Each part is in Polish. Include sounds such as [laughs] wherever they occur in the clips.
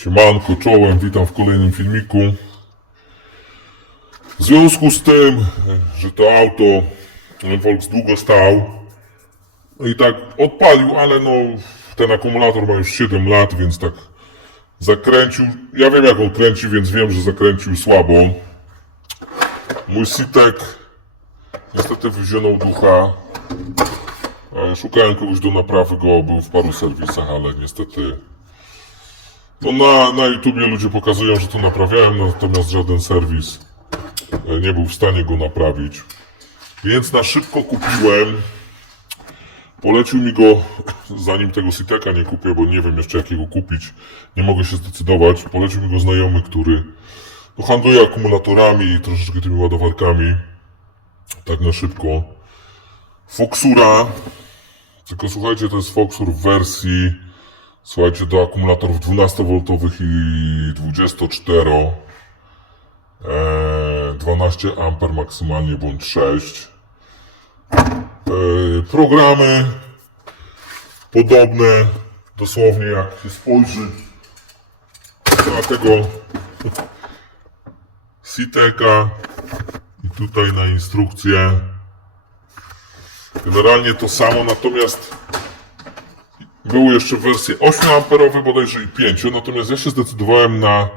Siemanko, czołem, witam w kolejnym filmiku. W związku z tym, że to auto Volks długo stał no i tak odpalił, ale no ten akumulator ma już 7 lat, więc tak zakręcił. Ja wiem jak on kręci, więc wiem, że zakręcił słabo. Mój sitek niestety wyzionął ducha. E, Szukałem kogoś do naprawy go, był w paru serwisach, ale niestety no na, na YouTubie ludzie pokazują, że to naprawiałem, natomiast żaden serwis e, nie był w stanie go naprawić. Więc na szybko kupiłem. Polecił mi go, [laughs] zanim tego Siteka nie kupię, bo nie wiem jeszcze jakiego kupić. Nie mogę się zdecydować. Polecił mi go znajomy, który no, handluje akumulatorami i troszeczkę tymi ładowarkami. Tak na szybko. Foxura. Tylko słuchajcie, to jest Foxur w wersji Słuchajcie, do akumulatorów 12V i 24 e, 12 A maksymalnie bądź 6 e, Programy podobne dosłownie jak się spojrzy na tego Siteka. I tutaj na instrukcję. Generalnie to samo, natomiast były jeszcze wersje 8A bodajże i 5, natomiast ja się zdecydowałem na,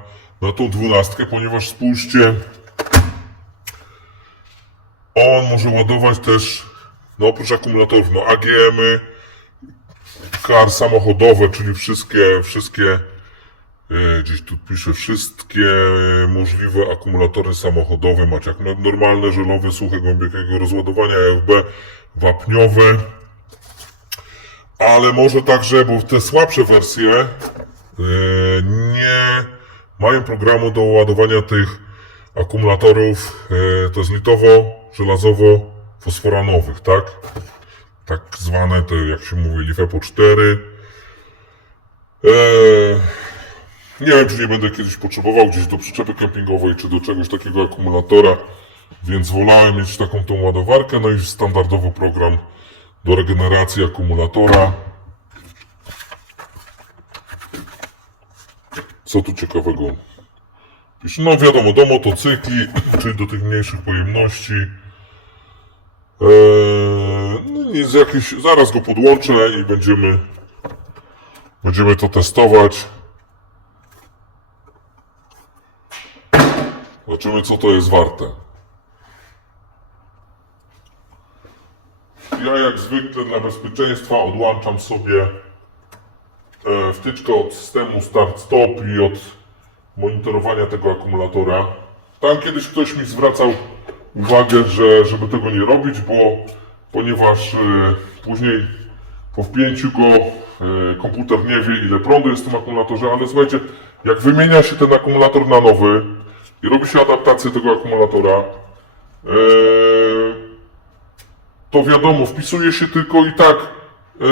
na tą 12, ponieważ spójrzcie, on może ładować też, no oprócz akumulatorów, no AGM-y, kar samochodowe, czyli wszystkie, wszystkie, e, gdzieś tu piszę, wszystkie możliwe akumulatory samochodowe, macie no- normalne, żelowe, suche, głębokiego rozładowania, FB, wapniowe, ale może także, bo te słabsze wersje e, nie mają programu do ładowania tych akumulatorów, e, to jest litowo-żelazowo-fosforanowych, tak? Tak zwane, te jak się mówi, LiFePO 4. E, nie wiem, czy nie będę kiedyś potrzebował gdzieś do przyczepy kempingowej, czy do czegoś takiego akumulatora, więc wolałem mieć taką tą ładowarkę, no i standardowo program do regeneracji akumulatora. Co tu ciekawego? No wiadomo, do motocykli, [clears throat] czyli do tych mniejszych pojemności. Eee, no nic, jakieś, zaraz go podłączę i będziemy, będziemy to testować. Zobaczymy, co to jest warte. Ja jak zwykle dla bezpieczeństwa odłączam sobie e, wtyczkę od systemu start-stop i od monitorowania tego akumulatora. Tam kiedyś ktoś mi zwracał uwagę, że żeby tego nie robić, bo ponieważ e, później po wpięciu go e, komputer nie wie ile prądu jest w tym akumulatorze, ale słuchajcie, jak wymienia się ten akumulator na nowy i robi się adaptację tego akumulatora, to wiadomo, wpisuje się tylko i tak e,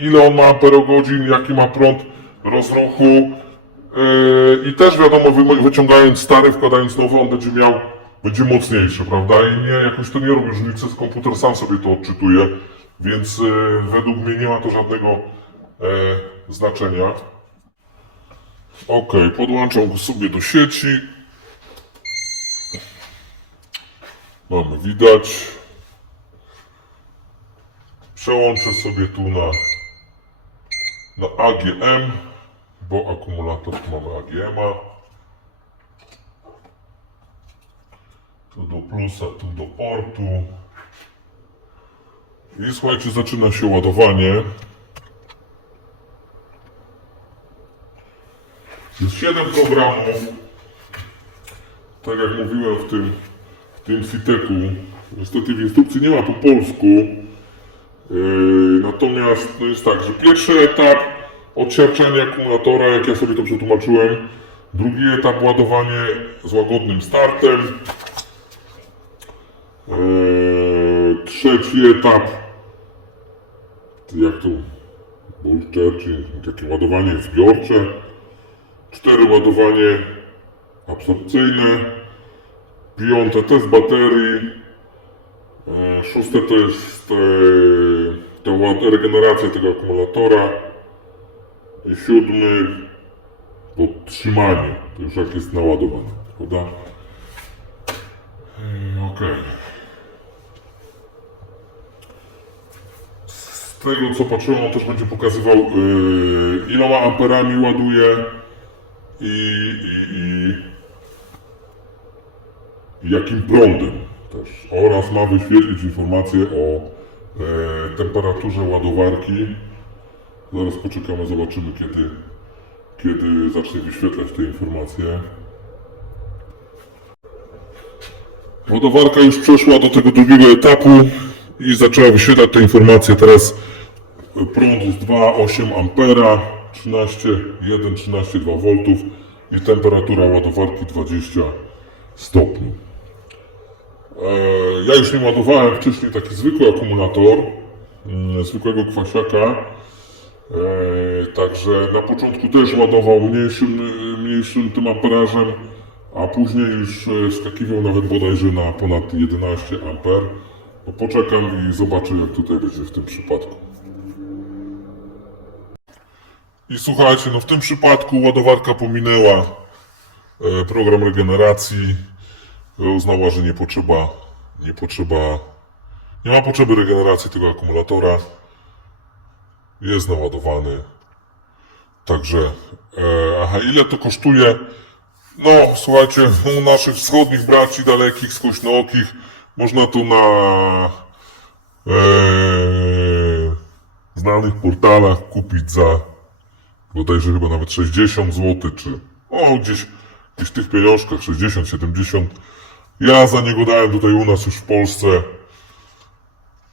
ile on ma amperogodzin, jaki ma prąd rozruchu e, i też wiadomo, wy- wyciągając stary, wkładając nowy, on będzie miał, będzie mocniejszy, prawda? I nie, jakoś to nie robi różnicy, komputer sam sobie to odczytuje, więc e, według mnie nie ma to żadnego e, znaczenia. Ok, podłączam go sobie do sieci. Mamy widać. Przełączę sobie tu na, na AGM, bo akumulator mamy AGM-a. Tu do plusa, tu do portu. I słuchajcie, zaczyna się ładowanie. Jest 7 programów. Tak jak mówiłem w tym, w tym. Niestety w instrukcji nie ma po polsku. Yy, natomiast no jest tak, że pierwszy etap odsiarczenie akumulatora, jak ja sobie to przetłumaczyłem. Drugi etap ładowanie z łagodnym startem. Yy, trzeci etap jak to bolter, czyli takie ładowanie zbiorcze. Cztery ładowanie absorpcyjne. Piąte test baterii. E, Szóste to jest to ład- regeneracja tego akumulatora. I siódmy podtrzymanie, to już jak jest naładowane, prawda? Yy, Okej. Z tego co patrzyłem, on też będzie pokazywał yy, iloma amperami ładuje i, i, i jakim prądem też. Oraz ma wyświetlić informacje o temperaturze ładowarki. Zaraz poczekamy, zobaczymy kiedy, kiedy zacznie wyświetlać te informacje. Ładowarka już przeszła do tego drugiego etapu i zaczęła wyświetlać te informacje. Teraz prąd jest 2,8 ampera, 13,1, 13,2 V i temperatura ładowarki 20 stopni. E, Ja już nie ładowałem wcześniej taki zwykły akumulator, mm, zwykłego kwasiaka. E, Także na początku też ładował mniejszym, mniejszym tym amperażem, a później już e, skakiwał nawet bodajże na ponad 11 amper. No poczekam i zobaczę jak tutaj będzie w tym przypadku. I słuchajcie, no w tym przypadku ładowarka pominęła program regeneracji uznała, że nie potrzeba, nie potrzeba, nie ma potrzeby regeneracji tego akumulatora. Jest naładowany. Także, e, aha, ile to kosztuje? No, słuchajcie, u naszych wschodnich braci dalekich, skośnookich, można to na e, znanych portalach kupić za bodajże chyba nawet 60 zł, czy o gdzieś, gdzieś w tych pieniążkach 60, 70. Ja za niego dałem tutaj u nas już w Polsce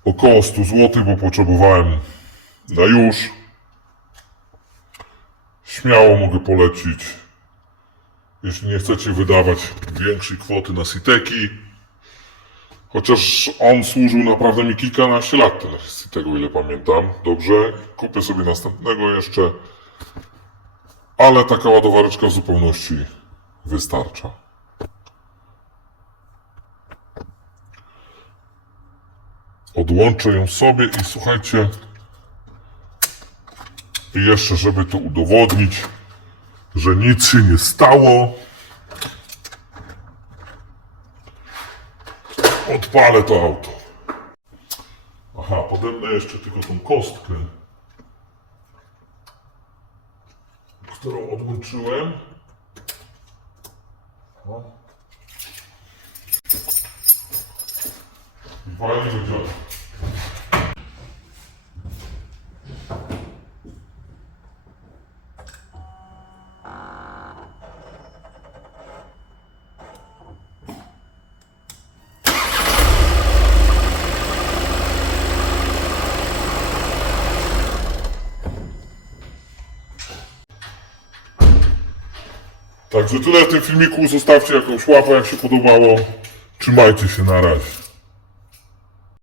około 100 zł, bo potrzebowałem na już. Śmiało mogę polecić. Jeśli nie chcecie wydawać większej kwoty na Siteki, chociaż on służył naprawdę mi kilkanaście lat, ten Sitego, ile pamiętam. Dobrze, kupię sobie następnego jeszcze, ale taka ładowareczka w zupełności wystarcza. Odłączę ją sobie i słuchajcie, i jeszcze, żeby to udowodnić, że nic się nie stało, odpalę to auto. Aha, podepnę jeszcze tylko tą kostkę, którą odłączyłem. O. Fajnie wygląda. Także tyle w tym filmiku. Zostawcie jakąś łapę, jak się podobało. Trzymajcie się na razie.